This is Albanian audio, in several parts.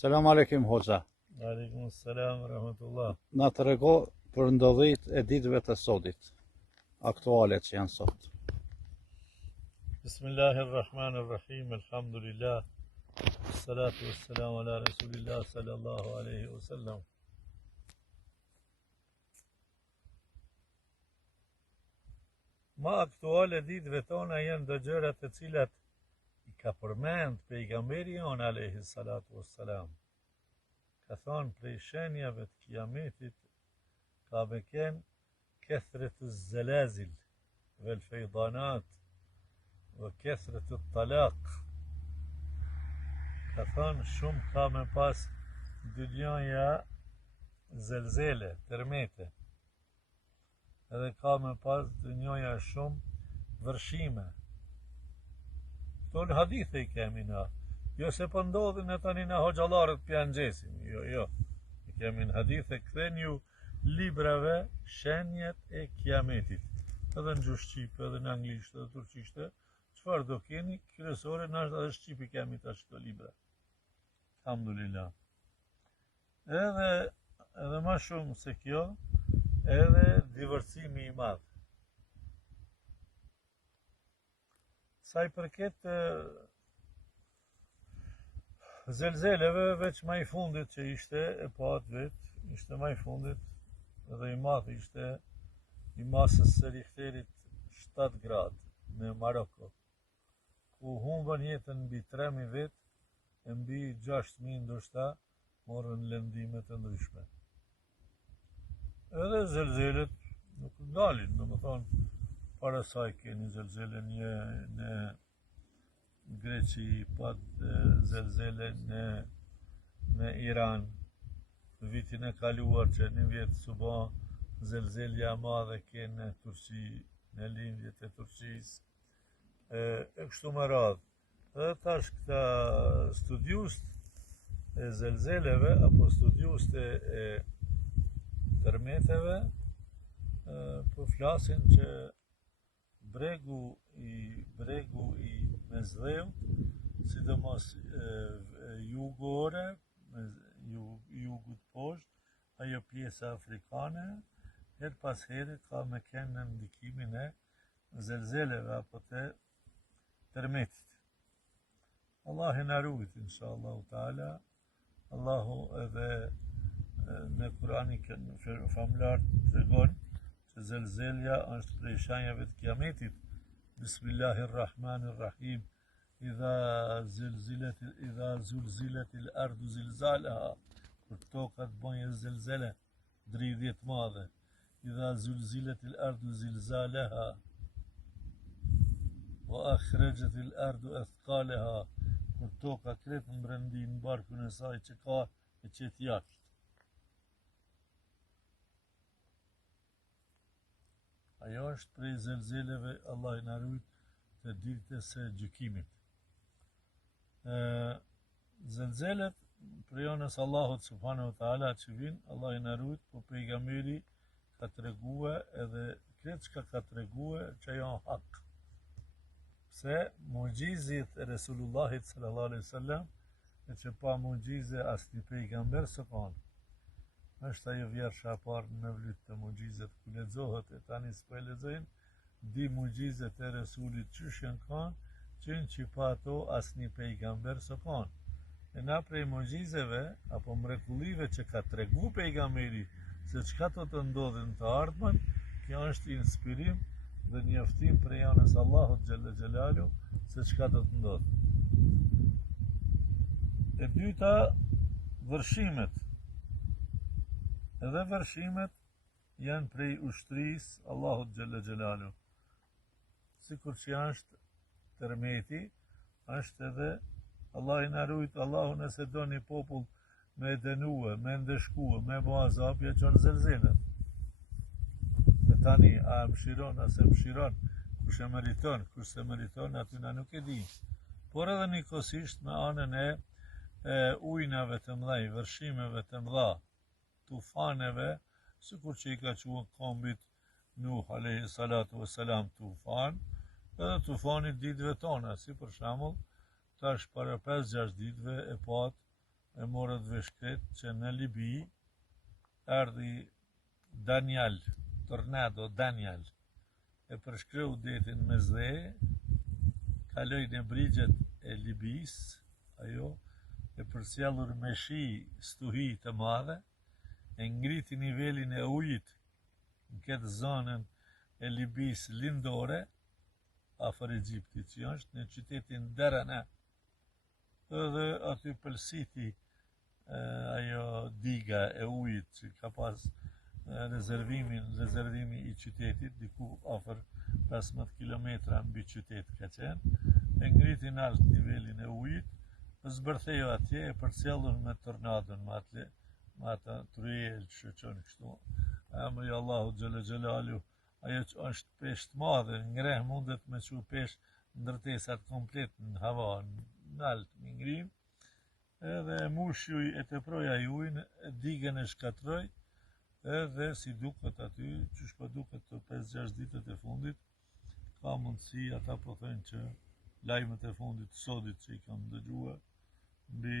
Selam aleikum hoxha. Aleikum selam rahmetullah. Na të rego për ndodhit e ditëve të sodit, aktuale që janë sot. Bismillahirrahmanirrahim. Elhamdulillah. Salatu wassalamu ala Rasulillah sallallahu alaihi wasallam. Ma aktuale ditëve tona janë do gjërat të cilat I ka përmend pejgamberi jon alaihi salatu wassalam. Ka thonë prej shenjave të kiametit ka me qenë kethret zelazil vel fejdanat vë kethret talak. Ka thonë shumë ka me pas dynjaja zelzele, tërmete. Edhe ka me pas dynjaja shumë vërshime. Këto në hadithe I kemi na. Jo se po ndodhin e tani na hoxhallarët pjanë gjesim. Jo. I kemi në hadithe, kthen ju librave shenjat e kiametit. Edhe në gjuhë shqipe, edhe në anglisht, edhe turqishte. Çfarë do keni, kryesore na është edhe shqipi kemi tash këto libra. Alhamdulillah. Edhe më shumë se kjo, edhe divorcimi I madh. Sa I përket zelzeleve, veç ma I fundit që ishte e pat vet, ishte ma I fundit, edhe I madh ishte I masës së Richterit 7 gradë në Maroko, ku humbën jetën mbi 3.000 vet, e mbi 6.000 ndoshta morën lëndime të ndryshme. Edhe zelzelet nuk dalin, domethënë para saj keni zelzele në Greqi, pat zelzele në Iran, vitin e kaluar që një vjetë suba zelzelja madhe keni në Turqi, në lindjet e Turqisë, e kështu më radhë. Dhe tash këta studiust e zelzeleve, apo studiust e tërmeteve, po flasin që bregu I Mesdheut, sidomos jugore, jugut poshtë, ajo pjesa afrikane, her pas here ka me kenë në ndikimin e zelzeleve apo të tërmetit. Allah na ruajt inshallah taala. Allahu edhe në Kur'anin famlar tregon që zelzelja është prej shenjave të kiametit. Bismillahirrahmanirrahim. Idha zulzilatil ardu zilzalaha. Kur toka të bëjë zelzele, dridhje të madhe. Idha zulzilatil ardu zilzalaha. Wa akhrajatil ardu athqalaha. Kur toka kretë mbrëndin barkun e saj që ka e qet jashtë. Ajo është prej zelzeleve, Allah I na ruajt, të ditës së gjykimit. Zelzelet prej anës Allahut subhanahu wa taala që vinë, Allah I na ruajt, po pejgamberi ka tregue edhe kretë çka ka tregue që janë hak. Pse mugjizit e Resulullahit sallallahu alaihi wasallam, e që pa mugjize asnjë pejgamber s'ka kanë. Është ajo vjersha parë në vlyt të mugjizet ku lexohet e tani s'po e lexojnë, di mugjizet e Resulit qysh janë kanë, që pa ato asnjë pejgamber s'ka kanë. E na prej mugjizeve apo mrekullive që ka tregu pejgamberi se çka do të ndodhin të ardhmen, kjo është inspirim dhe njoftim prej anës Allahut xhalla xhelalu se çka do të ndodhë. E dyta, vërshimet. Edhe vërshimet janë prej ushtrisë Allahut xhalla xhelalu. Sikur që është tërmeti, është edhe Allah I na ruajt, Allahu nëse do një popull me dënue, me ndeshkue, me bo azab, ja qënë zelzelet. E tani, a mshiron, a se mshiron, kush e meriton, kush se meriton, aty na nuk e di. Por edhe njëkohësisht me anën e ujnave të mëdhej, vërshimeve të mëdha, tufaneve, sikur që I ka quajtur kombit Nuh alayhi salatu wassalam tufan, edhe tufanit ditëve tona, si për shembull, tash para 5-6 ditëve e pat e morët vesh kretë që në Libi ardhi Daniel, tornado Daniel, e përshkreu detin me zde, kaloi në brigjet e Libis, ajo, e përcjellur me shi stuhi të madhe, e ngriti nivelin e ujit në këtë zonën e Libis lindore, afër Egjiptit që është, në qytetin Derana, edhe aty pëlsiti ajo diga e ujit që ka pas rezervimi i qytetit, diku afër 15 kilometra mbi qytet ka qenë, e ngriti në alt nivelin e ujit, zbërthejo atje, e përcjellur me tornadën, me ata tryel që qënë kështu. Emri Allahu Gjelle Gjelalu, ajo që është pesh të madhe, ngreh mundet me që pesh ndërtesat komplet në hava, në alt, në ngrim, edhe mushjuj e teproja ujin, digën e shkatroj, edhe si duket aty, që shpa duket të 5-6 ditët e fundit, ka mundësi, ata po thënë që lajmet e fundit sodit që i kam dëgjua, mbi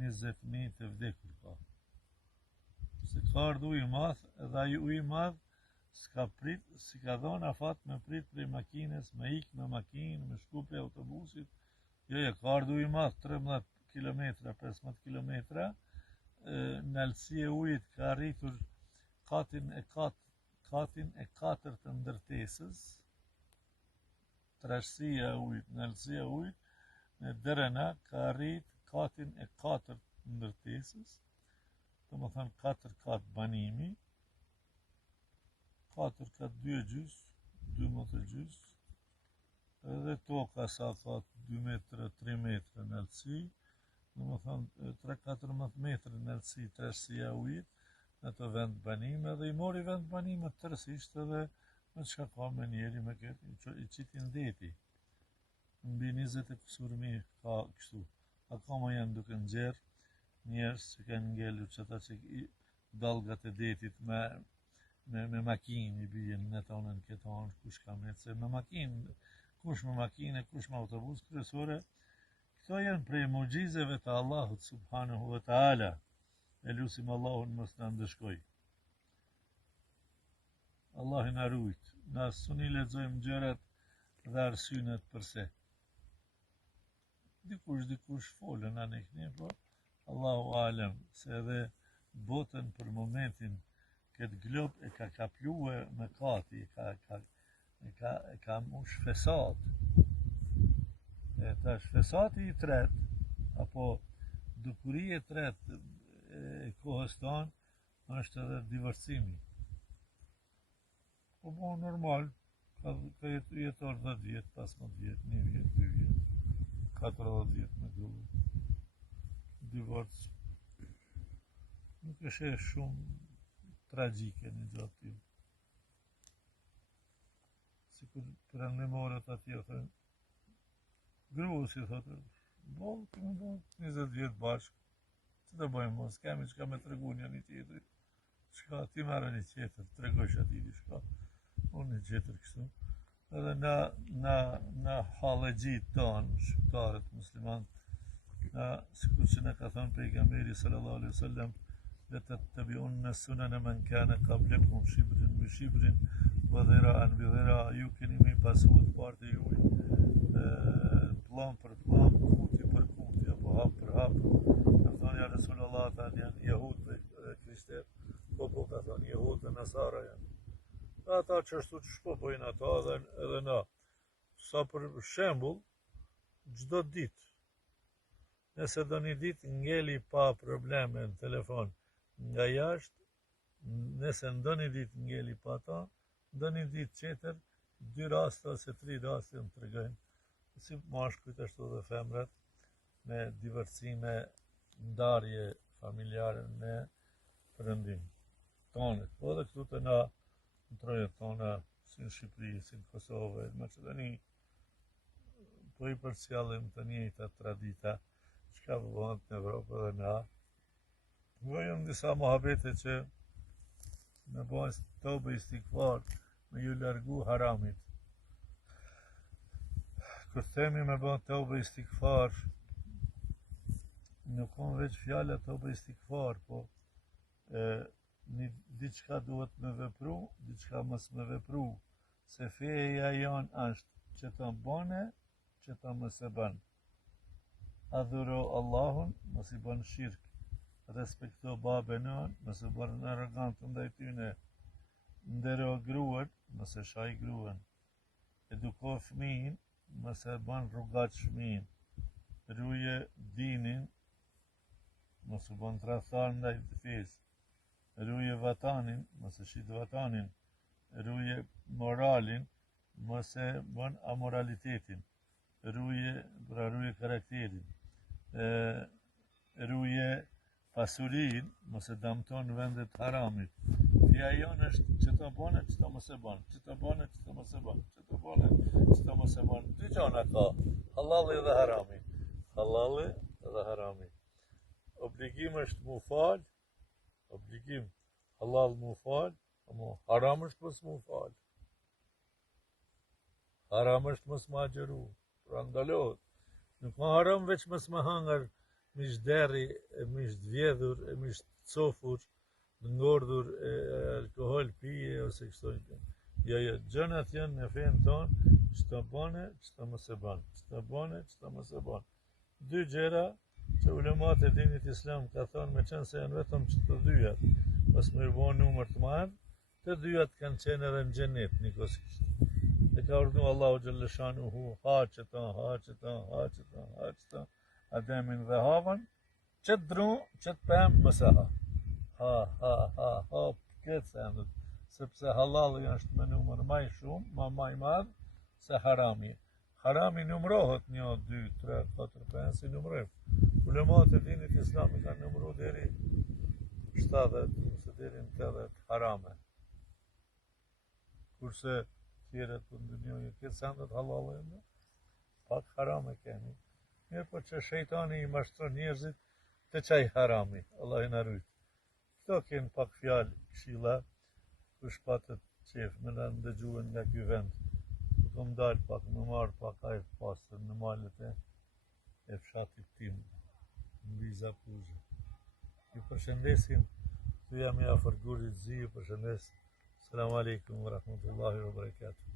20.000 të vdekur ka. Se ka ardhë ujë madh, edhe ai ujë madh s'ka prit, si ka dhona afat me prit prej makines, me ik me makinë, me shku prej autobusit, jo, ka ardhë ujë madh 13 km, 15 km, nalësia e ujit ka arritur katin e 4 të ndërtesës, trashësia e ujit, nalësia e ujit, në Derana ka arrit katin e 4 të ndërtesës, të më thënë 4 katë banimi, 4 katë 2 gjys, 2 më të gjys, edhe toka sa ka 2 metra, 3 metra në altësi, në më thënë 3-14 metra në altësi trashësia ujit, në të vend banime, dhe i mori vend banime tërësisht edhe me qka ka me njeri me këtë, i qitin deti. Mbi 20 e kësurmi ka kështu. Akoma janë duke nxerë njerës që kanë ngellu që ata që dalgat e detit me makinë i bijen në tonën këtonë, kush ka me se me makinë, kush me makinë, kush me autobus kryesore. Këto janë prej mugjizeve të Allahut subhanahu wa ta'ala. E lusim Allahun mos në ndëshkoj. Allah i na rujt, na suni lexojmë gjërat dhe arsynet përse. Dikush folën anë e këne, po Allahu alem, se edhe botën për momentin këtë glob e ka kaplue me kati, e ka mush fesat. E tash fesati i tret, apo dukuri e tret e kohës tonë, është edhe divorcimi. Po bo normal, ka jetor 10 vjetë, 15 vjetë, 1 vjetë, 2 vjetë, 40 vjetë me gullu. Divorc. Nuk është shumë tragjike një gjatë tjilë. Si për anëmorët atje, thënë, gruë si thotë, këmë bo 20 vjetë bashkë, që të bëjmë mos, kemi që ka me të regu një tjetëri, shka ti marrë një tjetër, të regosh ati di shka, unë një tjetër kështu, edhe na halëgjit tonë, shqiptarët, muslimanët, sikur që në ka thënë pejgamberi sallallahu alaihi wasallam, le tattabi'unna sunana man kana qablakum shibrin bi shibrin wa dhira'an bi dhira', ju keni me pasuar parte juaj pllon për pllon, kuti për kuti, apo hap për hap. Ka thënë ja Resulullah, tani janë jehud dhe krishterë, po ka thënë jehud dhe nasara janë. Ata që ashtu që shpo bojnë ata edhe na. Sa për shembull, çdo ditë, nëse do një ditë ngeli pa probleme në telefon nga jashtë, nëse ndo një ditë ngeli pa ta, ndo një ditë qeter, 2 raste ose 3 raste më të regojnë, si mashkujt ashtu dhe femrat, me divorcime, ndarje familjare me përëndim tonet. Po dhe këtu të na, në trojet tona, si në Shqipëri, si në Kosovë, në Macedoni, po i përcjallim të njëjta tradita, që ka përbëhet në Evropë dhe na. Vojëm disa muhabete që me bëjnë tobe istikfar, me ju largu haramit. Kër themi me bëjnë tobe istikfar, nuk kanë veç fjalë ato për istikfar, po diçka duhet me vepru, diçka mos me vepru, se feja janë është që ta bane, që ta mos e ban. Adhuro Allahun, mos i bën shirk, respekto babën, mos e bën arrogant ndaj tyne, ndero gruan, mos e shaj gruan, eduko fëmijin, mos e bën rrugat fëmijin, ruje dinin, mos e bën tradhtar ndaj fesë, ruje vatanin, mos e shit vatanin, ruje moralin, mos e bën amoralitetin, ruje karakterin, ruje pasurin, mos e damton vendet haramit. Fja jonë është që të bane, që të mos e banë, që të bane, që të mos e banë, që të bane, që të mos e banë. Dy gjana ka, halali dhe harami. Halali dhe harami. Obligim është mu falë, obligim halal mu falë, haram është mos mu falë. Haram është mos ma agjeru, pra ndalohet. Nuk ma haram veç mos ma hangar misht deri, misht vjedhur, misht cofur, ngordhur, alkohol, pije, ose kështojnë. Jo, gjënat janë në fejnë tonë, që të bane, që të mos e banë. Që të bane, që të mos e banë. Dy gjera që ulemat e dinit islam ka thonë me qenë se janë vetëm që të dyjat, mos me bo numër të madhë, të dyjat kanë qenë edhe në gjenet, nikosisht. E ka urdu Allahu Gjellëshanuhu, haqëta, haqëta, haqëta, haqëta, Ademin dhe Havan, që të dru, që të pëmë, mëse ha. Ha, këtë sendet, sepse halali është me numër maj shumë, maj madhë, se harami. Harami numrohet 1, 2, 3, 4, 5, si numrojmë. Ulemat e dinit islami ka numru deri 70, ose deri në 80 harame. Kurse tjeret për ndënjojë, këtë sendet halali e me, pak harame kemi. Mirë po që shejtani i mashtron njerëzit të qaj harami, Allah i në rujtë. Këto kënë pak fjalë këshilla, kush patët qef me në ndëgjuen nga ky vend. Këto më dalë pak, më marë pak ajë pasër në malet e fshatit tim, në Biza Puzë. Ju përshëndesim, tu jam i afër Gurit Zi, ju përshëndes. Selamu alaikum wa rahmatullahi wa barakatuh.